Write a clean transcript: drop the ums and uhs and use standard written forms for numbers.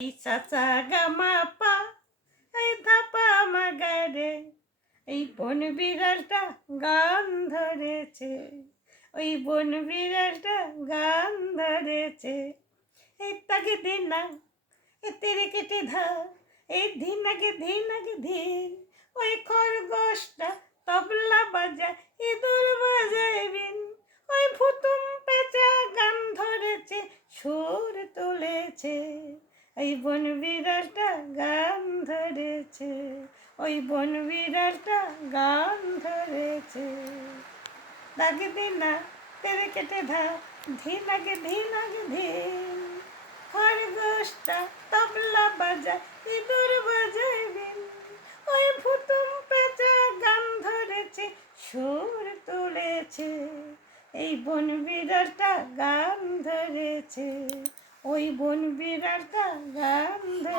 এই চাচা গামা পা এই ধাপা মাগারে এই বন বিড়ালটা গান ধরেছে, ওই বন বিড়ালটা গান ধরেছে। এই তাকে দিন না এ তেরে কেটে ধা, এই দিন আগে দিন ওই খরগোশটা তবলা বাজায়, ইঁদুর বাজায় বিন। ওই ভুতুম পেঁচা গান ধরেছে, সুর তুলেছে, ওই বন বিড়ালটা গান ধরেছে, ওই বন বিড়ালটা গান ধরেছে। দাগে দিন না তেরে কেটে ধা, ধিন আগে ধিন খরগোশটা তবলা বাজায়, ইঁদুর বাজায় বিন। ওই ভুতুম পেঁচা গান ধরেছে, সুর তুলেছে, এই বন বিড়ালটা গান ধরেছে, ওই বন বিড়ালটা গান ধরেছে।